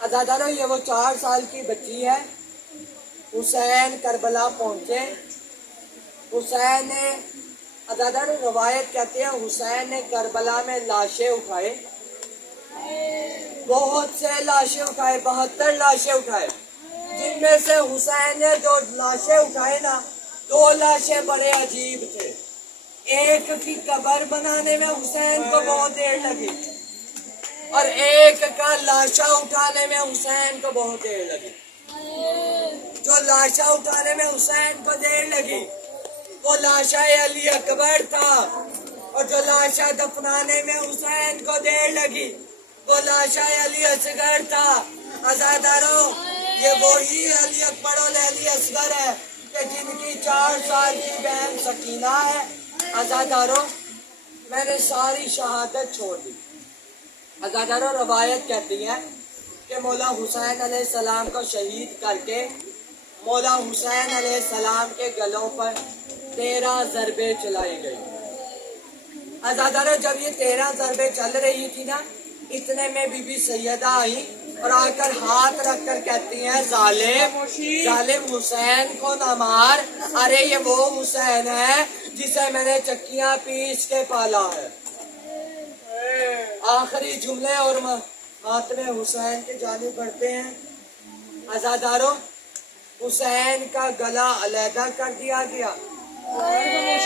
عزادارو یہ وہ 4 سال کی بچی ہے. حسین کربلا پہنچے. حسین نے عزادارو روایت کہتے ہیں حسین نے کربلا میں لاشیں اٹھائے, بہت سے لاشیں اٹھائے, 72 لاشیں اٹھائے, جن میں سے حسین نے جو لاشیں اٹھائے نا 2 لاشیں بڑے عجیب تھے. ایک کی قبر بنانے میں حسین کو بہت دیر لگی اور ایک کا لاشا اٹھانے میں حسین کو بہت دیر لگی. جو لاشا اٹھانے میں حسین کو دیر لگی وہ لاشا علی اکبر تھا, اور جو لاشا دفنانے میں حسین کو دیر لگی وہ لاشا علی اصغر تھا. عزادارو یہ وہی علی اکبر اور علی اصغر ہے کہ جن کی 4 سال کی بہن سکینہ ہے. عزادارو میں نے ساری شہادت چھوڑ دی. عزادارو روایت کہتی ہے کہ مولا حسین علیہ السلام کو شہید کر کے مولا حسین علیہ السلام کے گلوں پر 13 ضربیں چلائی گئی. عزادارو جب یہ 13 ضربیں چل رہی تھی نا, اتنے میں بی بی سیدہ آئی اور آ کر ہاتھ رکھ کر کہتی ہیں ظالم حسین کو نہ مار, ارے یہ وہ حسین ہے جسے میں نے چکیاں پیس کے پالا ہے. آخری جملے اور ماتم حسین کے جانب بڑھتے ہیں. عزادارو حسین کا گلا علیحدہ کر دیا گیا,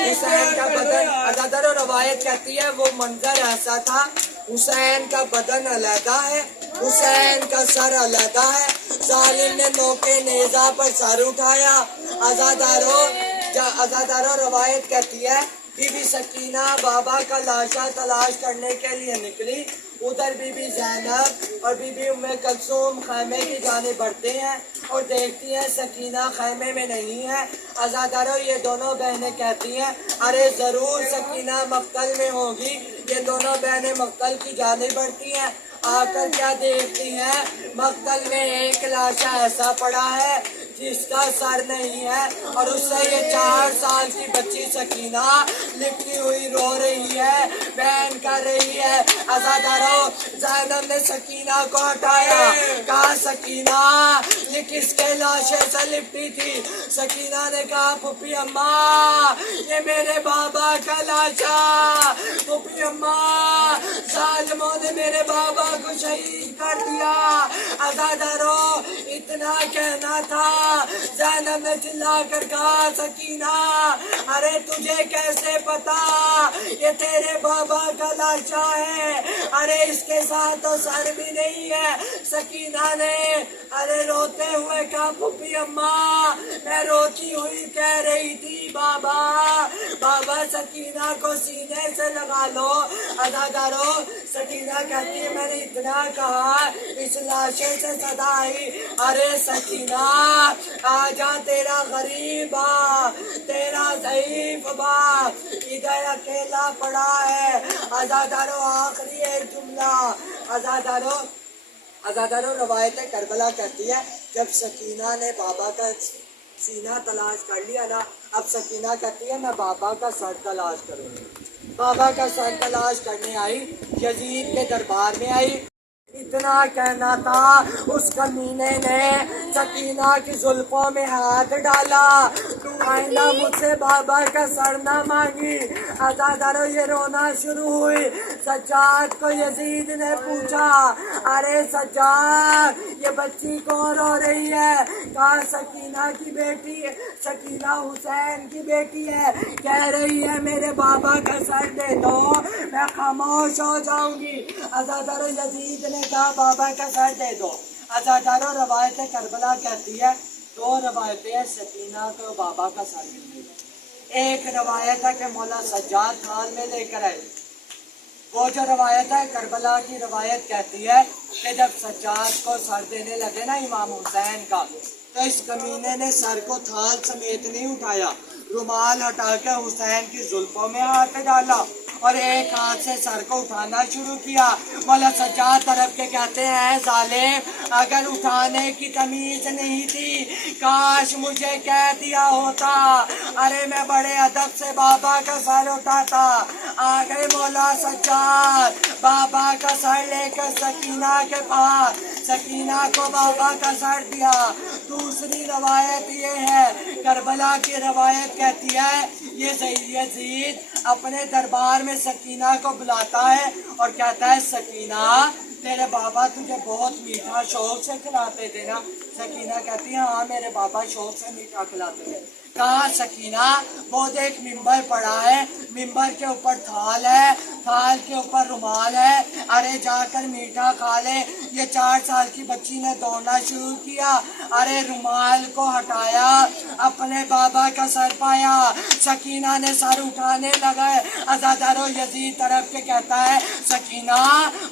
حسین کا بدن. عزادارو روایت کہتی ہے وہ منظر ایسا تھا, حسین کا بدن علیحدہ ہے, حسین کا سر علیحدہ ہے, ظالم نے نوکے نیزہ پر سر اٹھایا. عزادارو روایت کہتی ہے بی بی سکینہ بابا کا لاشا تلاش کرنے کے لیے نکلی. ادھر بی بی زینب اور بی بی ام کلثوم خیمے کی جانب بڑھتے ہیں اور دیکھتی ہیں سکینہ خیمے میں نہیں ہے. عزادارو یہ دونوں بہنیں کہتی ہیں ارے ضرور سکینہ مقتل میں ہوگی. یہ دونوں بہنیں مقتل کی جانب بڑھتی ہیں. آ کر کیا دیکھتی ہیں, مقتل میں ایک لاشا ایسا پڑا ہے جس کا سر نہیں ہے, اور اس سے یہ 4 سال کی بچی سکینہ لپٹی ہوئی رو رہی ہے, بہن کر رہی ہے. عزادارو زینب نے سکینہ کو ہٹایا, کہا سکینہ یہ کس کے لاشے سے لپٹی تھی؟ سکینہ نے کہا پھوپھی اماں یہ میرے بابا کا لاشا. پھوپھی اماں ظالموں نے میرے بابا کو شہید کر دیا. عزادارو اتنا کہنا تھا, زینب نے چلا کر کہا سکینہ ارے تجھے کیسے پتا یہ تیرے بابا کا لاشا ہے, ارے اس کے ساتھ تو سر بھی نہیں ہے. سکینہ نے ارے روتے ہوئے کہا پھوپھی اماں میں روتی ہوئی کہہ رہی تھی بابا سکینہ کو سینے سے لگا لو. عزادارو سکینہ کہتی ہے میں نے اتنا کہا اس لاشے سے صدا آئی ارے سکینہ آجا تیرا غریب تیرا ضعیف ادھر اکیلا پڑا ہے. عزادارو آخری ایک جملہ. عزادارو روایت کربلا کہتی ہے جب سکینہ نے بابا کا سینہ تلاش کر لیا نا, اب سکینہ کہتی ہے میں بابا کا سر تلاش کروں گی. بابا کا سر تلاش کرنے آئی, یزید کے دربار میں آئی. اتنا کہنا تھا اس کمینے نے سکینہ کی زلفوں میں ہاتھ ڈالا, تو آئندہ مجھ سے بابا کا سر نہ مانگی. عزادارو یہ رونا شروع ہوئی. سجاد کو یزید نے پوچھا ارے سجاد یہ بچی کون رو رہی ہے؟ کہا سکینہ کی بیٹی, سکینہ حسین کی بیٹی ہے, کہہ رہی ہے میرے بابا کا سر دے دو میں خاموش ہو جاؤں گی. عزادارو یزید نے کہا بابا کا سر دے دو. عزادارو روایت کربلا کہتی ہے 2 روایتیں ہیں سکینہ کو بابا کا سر ملنے. ایک روایت ہے کہ مولا سجاد تھال میں لے کر آئے. وہ جو روایت ہے کربلا کی روایت کہتی ہے کہ جب سجاد کو سر دینے لگے نا امام حسین کا, تو اس کمینے نے سر کو تھال سمیت نہیں اٹھایا, رومال ہٹا کے حسین کی زلفوں میں ہاتھ ڈالا اور ایک ہاتھ سے سر کو اٹھانا شروع کیا۔ مولا سجاد طرف کے کہتے ہیں ظالم اگر اٹھانے کی تمیز نہیں تھی کاش مجھے کہہ دیا ہوتا، ارے میں بڑے ادب سے بابا کا سر اٹھاتا۔ آ گئے مولا سجاد بابا کا سر لے کر سکینہ کے پاس، سکینہ کو بابا کا سر دیا۔ دوسری روایت یہ ہے، کربلا کی روایت کہتی ہے یہ یزید اپنے دربار میں سکینہ کو بلاتا ہے اور کہتا ہے سکینہ تیرے بابا تجھے بہت میٹھا شوق سے کھلاتے تھے نا؟ سکینہ کہتی ہے ہاں میرے بابا شوق سے میٹھا کھلاتے تھے۔ کہاں سکینہ؟ وہ دیکھ ممبر پڑا ہے، ممبر کے اوپر تھال ہے، تھال کے اوپر رومال ہے، ارے جا کر میٹھا کھا لے۔ یہ 4 سال کی بچی نے دوڑنا شروع کیا، ارے رومال کو ہٹایا، اپنے بابا کا سر پایا، سکینہ نے سر اٹھانے لگے۔ عزادارو یزید طرف کے کہتا ہے سکینہ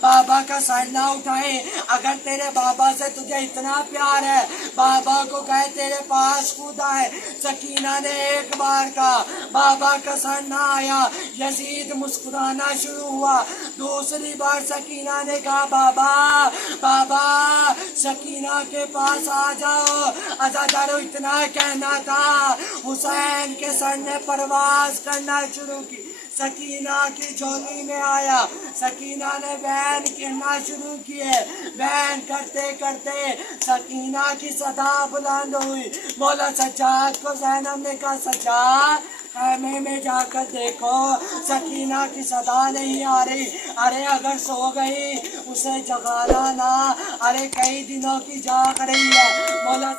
بابا کا سر نہ اٹھائے، اگر تیرے بابا سے تجھے اتنا پیار ہے بابا کو کہے تیرے پاس خود آئے۔ سکینہ نے ایک بار کہا بابا کا سر نہ آیا، یزید مسکرانا شروع ہوا۔ دوسری بار سکینہ نے کہا بابا بابا سکینہ کے پاس آ جاؤ۔ عزادارو اتنا کہنا تھا حسین کے سر نے پرواز کرنا شروع کی، سکینہ کی جھولی میں آیا، سکینہ نے بین کہنا شروع کیے، بین کرتے کرتے سکینہ کی صدا بلند ہوئی۔ مولا سجاد کو زینب نے کہا سجاد خیمے میں جا کر دیکھو سکینہ کی صدا نہیں آ رہی، ارے اگر سو گئی اسے جگانا نا، ارے کئی دنوں کی جاگ رہی ہے۔ مولا